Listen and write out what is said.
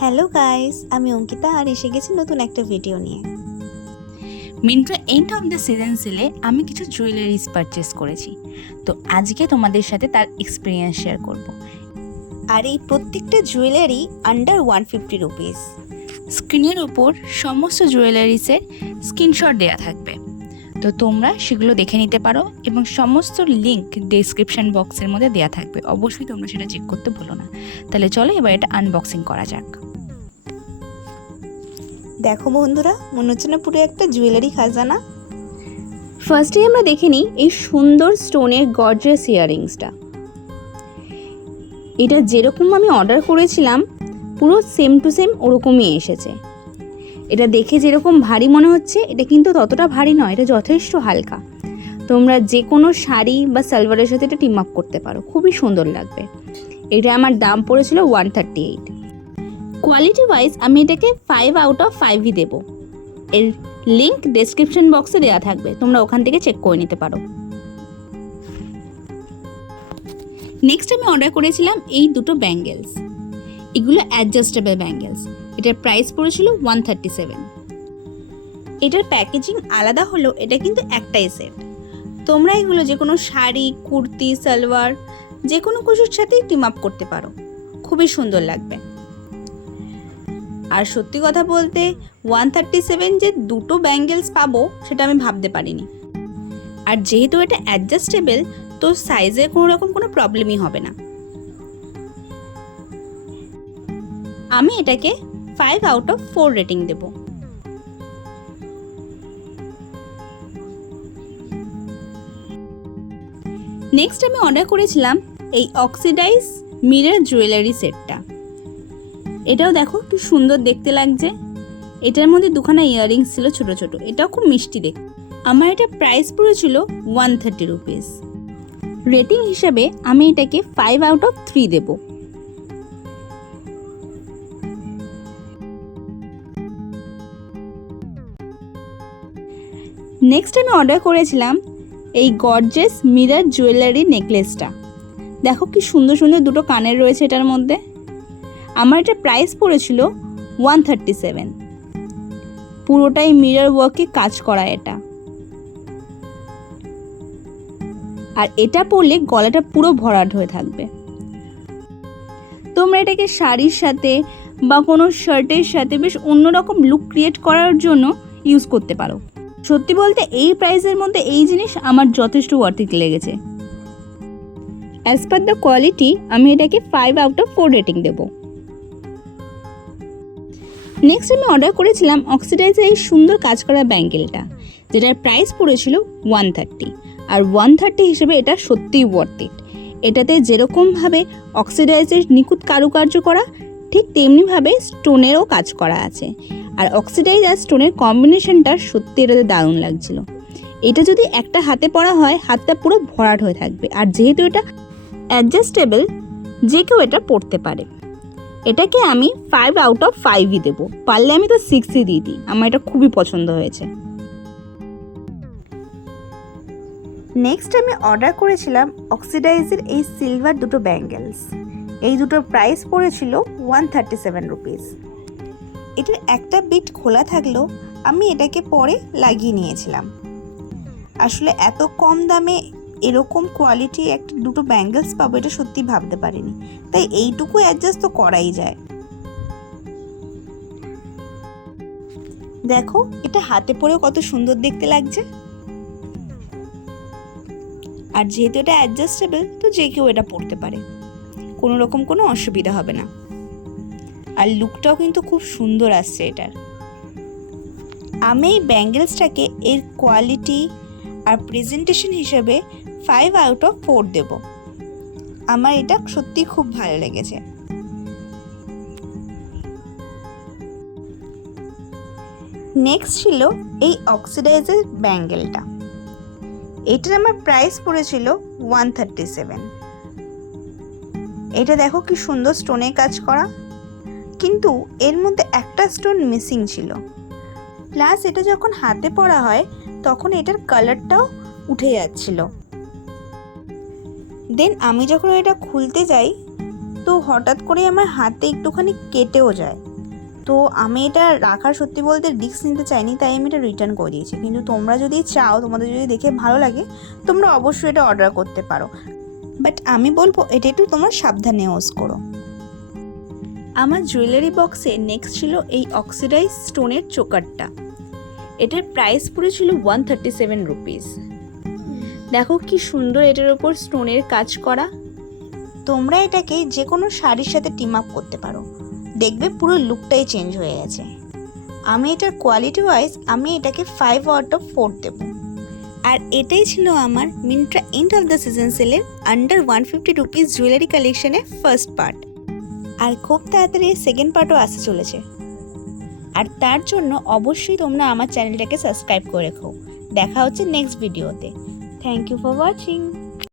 Hello guys, আমি অঙ্কিতা আর এসে গেছি নতুন একটা ভিডিও নিয়ে। Myntra end of the season সেলে আমি কিছু জুয়েলারিজ পারচেস করেছি, তো আজকে তোমাদের সাথে তার এক্সপিরিয়েন্স শেয়ার করব। আর এই প্রত্যেকটা জুয়েলারি আন্ডার 150 রুপিস। স্ক্রিনের ওপর সমস্ত জুয়েলারিসের স্ক্রিনশট দেওয়া থাকবে, তো তোমরা সেগুলো দেখে নিতে পারো এবং সমস্ত লিঙ্ক ডেসক্রিপশন বক্সের মধ্যে দেওয়া থাকবে। অবশ্যই তোমরা সেটা চেক করতে ভুলো না। তাহলে চলো এবার এটা আনবক্সিং করা যাক। দেখো বন্ধুরা, মনে হচ্ছে না পুরো একটা জুয়েলারি খাজানা। ফার্স্টে আমরা দেখে নিই এই সুন্দর স্টোনের গর্জিয়াস ইয়াররিংসটা। এটা যেরকম আমি অর্ডার করেছিলাম পুরো সেম টু সেম ওরকমই এসেছে। এটা দেখে যেরকম ভারী মনে হচ্ছে, এটা কিন্তু ততটা ভারী নয়, এটা যথেষ্ট হালকা। তোমরা যে কোনো শাড়ি বা সালোয়ারের সাথে এটা টিম আপ করতে পারো, খুবই সুন্দর লাগবে। এটা আমার দাম পড়েছিল 138। কোয়ালিটি ওয়াইজ আমি এটাকে 5 আউট অফ 5ই দেবো। এর লিঙ্ক ডেসক্রিপশন বক্সে দেওয়া থাকবে, তোমরা ওখান থেকে চেক করে নিতে পারো। নেক্সট আমি অর্ডার করেছিলাম এই দুটো ব্যাঙ্গেলস। এগুলো অ্যাডজাস্টেবল ব্যাঙ্গেলস। এটার প্রাইস পড়েছিল 137। এটার প্যাকেজিং আলাদা হলো, এটা কিন্তু একটাই সেট। তোমরা এগুলো যে কোনো শাড়ি, কুর্তি, সালোয়ার যে কোনো কিছুর সাথেই টিম আপ করতে পারো, খুবই সুন্দর লাগবে। আর সত্যি কথা বলতে 137 যে দুটো ব্যাঙ্গেলস পাবো সেটা আমি ভাবতে পারিনি। আর যেহেতু এটা অ্যাডজাস্টেবল, তো সাইজে কোনো রকম কোনো প্রবলেমই হবে না। আমি এটাকে 5 আউট অফ 4 রেটিং দেব। নেক্সট আমি অর্ডার করেছিলাম এই অক্সিডাইজ মিরর জুয়েলারি সেটটা। এটাও দেখো কি সুন্দর দেখতে লাগছে। এটার মধ্যে দুখানা ইয়াররিংস ছিল ছোট ছোট, এটাও খুব মিষ্টি দেখতে। আমার এটা প্রাইস পড়েছিল 130 রুপিস। রেটিং হিসেবে আমি এটাকে 5 আউট অফ 3 দেব। নেক্সট আমি অর্ডার করেছিলাম এই গর্জিয়াস মিরর জুয়েলারি নেকলেসটা। দেখো কি সুন্দর সুন্দর দুটো কানের রয়েছে এটার মধ্যে। আমার এটা প্রাইস পড়েছিল 137। পুরোটাই মিরর ওয়ার্কে কাজ করা এটা। আর এটা পরলে গলাটা পুরো ভরাট হয়ে থাকবে। তোমরা এটাকে শাড়ির সাথে বা কোনো শার্টের সাথে বেশ অন্যরকম লুক ক্রিয়েট করার জন্য ইউজ করতে পারো। সত্যি বলতে এই প্রাইসের মধ্যে এই জিনিস আমার যথেষ্ট ওয়ার্থ ইট লেগেছে। অ্যাজ পার দ্য কোয়ালিটি আমি এটাকে 5 আউট অফ 4 রেটিং দেবো। নেক্সট আমি অর্ডার করেছিলাম অক্সিডাইজের এই সুন্দর কাজ করা ব্যাঙ্গেলটা, যেটার প্রাইস পড়েছিল 130। আর 130 হিসেবে এটা সত্যিই ওয়ার্থ ইট। এটাতে যেরকমভাবে অক্সিডাইজের নিখুঁত কারুকার্য করা, ঠিক তেমনিভাবে স্টোনেরও কাজ করা আছে। আর অক্সিডাইজ আর স্টোনের কম্বিনেশনটা সত্যি এটাতে দারুণ লাগছিল। এটা যদি একটা হাতে পরা হয়, হাতটা পুরো ভরাট হয়ে থাকবে। আর যেহেতু এটা অ্যাডজাস্টেবল, যে কেউ এটা পরতে পারে। এটাকে আমি 5 আউট অফ 5ই দেবো। পারলে আমি তো 6ই দিয়ে দিই, আমার এটা খুবই পছন্দ হয়েছে। নেক্সট আমি অর্ডার করেছিলাম অক্সিডাইজের এই সিলভার দুটো ব্যাঙ্গেলস। এই দুটোর প্রাইস পড়েছিল 137 রুপিস। এটার একটা বিট খোলা থাকলেও আমি এটাকে পরে লাগিয়ে নিয়েছিলাম। আসলে এত কম দামে এরকম কোয়ালিটি একটা দুটো ব্যাঙ্গেলস পাবো এটা সত্যি ভাবতে পারিনি, তাই এইটুকু অ্যাডজাস্ট তো করাই যায়। দেখো এটা হাতে পরেও কত সুন্দর দেখতে লাগছে। আর যেহেতু এটা অ্যাডজাস্টেবল, তো যে কেউ এটা পরতে পারে, কোনো রকম কোনো অসুবিধা হবে না। আর লুকটাও কিন্তু খুব সুন্দর আসছে এটার। আমি এই ব্যাঙ্গেলসটাকে এর কোয়ালিটি আর প্রেজেন্টেশন হিসেবে 5 আউট অফ 4 দেব। আমার এটা সত্যি খুব ভালো লেগেছে। নেক্সট ছিল এই অক্সিডাইজের ব্যাঙ্গেলটা। এটার আমার প্রাইস পড়েছিল 137। এটা দেখো কি সুন্দর স্টোনে কাজ করা, কিন্তু এর মধ্যে একটা স্টোন মিসিং ছিল। প্লাস এটা যখন হাতে পরা হয় তখন এটার কালারটাও উঠে যাচ্ছিল। দেন আমি যখন এটা খুলতে যাই তো হঠাৎ করে আমার হাতে একটুখানি কেটেও যায়। তো আমি এটা রাখার সত্যি বলতে রিস্ক নিতে চাইনি, তাই আমি এটা রিটার্ন করে দিয়েছি। কিন্তু তোমরা যদি চাও, তোমাদের যদি দেখে ভালো লাগে, তোমরা অবশ্যই এটা অর্ডার করতে পারো। বাট আমি বলবো এটা একটু তোমরা সাবধানে ইউজ করো। আমার জুয়েলারি বক্সে নেক্সট ছিল এই অক্সিডাইজ স্টোনের চোকারটা। এটার প্রাইস পড়েছিল 137 রুপিস। দেখো কি সুন্দর এটার ওপর স্টোনের কাজ করা। তোমরা এটাকে যে কোনো শাড়ির সাথে টিম আপ করতে পারো, দেখবে পুরো লুকটাই চেঞ্জ হয়ে গেছে। আমি এটার কোয়ালিটি ওয়াইজ আমি এটাকে 5 আউট অফ 4 দেবো। আর এটাই ছিল আমার Myntra end of the season সেলের আন্ডার 150 রুপিস জুয়েলারি কালেকশনের ফার্স্ট পার্ট। আর খুব তাড়াতাড়ি সেকেন্ড পার্টও আসতে চলেছে। আর তার জন্য অবশ্যই তোমরা আমার চ্যানেলটাকে সাবস্ক্রাইব করে রেখো। দেখা হচ্ছে নেক্সট ভিডিওতে। Thank you for watching.